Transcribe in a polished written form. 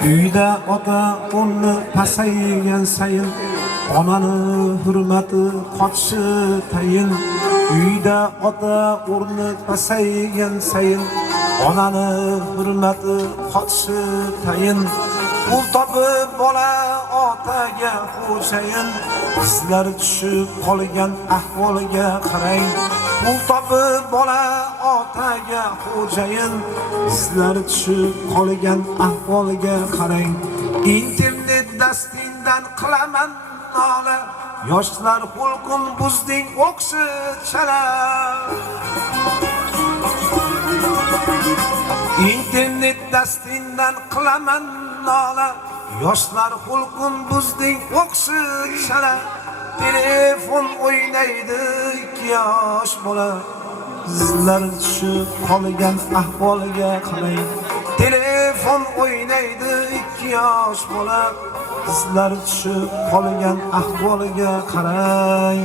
Uyda ota o'rni pasaygan sayin, onani hurmati qochishi tayin. Uyda ota o'rni pasaygan sayin, onani hurmati qochishi tayin. Pul topib bola otaga xo'jayin, sizlar tushib qolgan ahvolga qarang. Pul topib bola otaga xo'jayin, sizlar tushib qolgan ahvolga qarang. Internet dastingdan qilaman nola, yoshlar xulqin buzding o'qshi chala. Internet dastingdan qilaman nola, yoshlar xulqin buzding o'qshi chala. Telefon o'ynaydi 2 yosh bola, sizlar tushib qolgan ahvolga qarang. Telefon o'ynaydi 2 yosh bola, sizlar tushib qolgan ahvolga qarang.